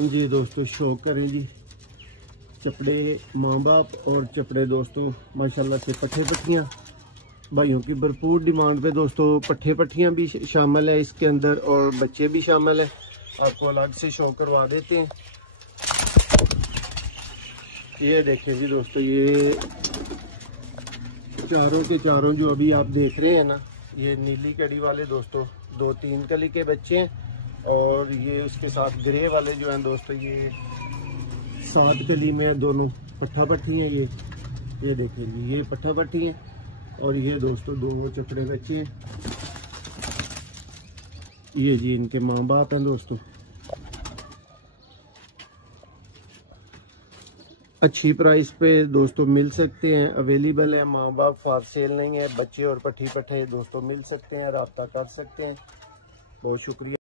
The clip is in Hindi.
जी दोस्तों, शौक करें जी चपड़े माँ बाप और चपड़े दोस्तों माशाल्लाह से पट्ठे पट्टियाँ भाइयों की भरपूर डिमांड पे दोस्तों पट्ठे पट्टियाँ भी शामिल है इसके अंदर और बच्चे भी शामिल है। आपको अलग से शो करवा देते हैं। ये देखें जी दोस्तों, ये चारों के चारों जो अभी आप देख रहे हैं ना, ये नीली कड़ी वाले दोस्तों 2-3 कली के बच्चे हैं और ये उसके साथ ग्रे वाले जो हैं दोस्तों ये 7 कली में दोनों पट्ठा पट्टी हैं। ये देखें जी, ये पट्ठा पट्टी हैं और ये दोस्तों 2 चपड़े बच्चे हैं। ये जी इनके माँ बाप हैं दोस्तों। अच्छी प्राइस पे दोस्तों मिल सकते हैं, अवेलेबल है। माँ बाप फॉर सेल नहीं है, बच्चे और पट्टी पट्टे दोस्तों मिल सकते हैं, राब्ता कर सकते हैं। बहुत शुक्रिया।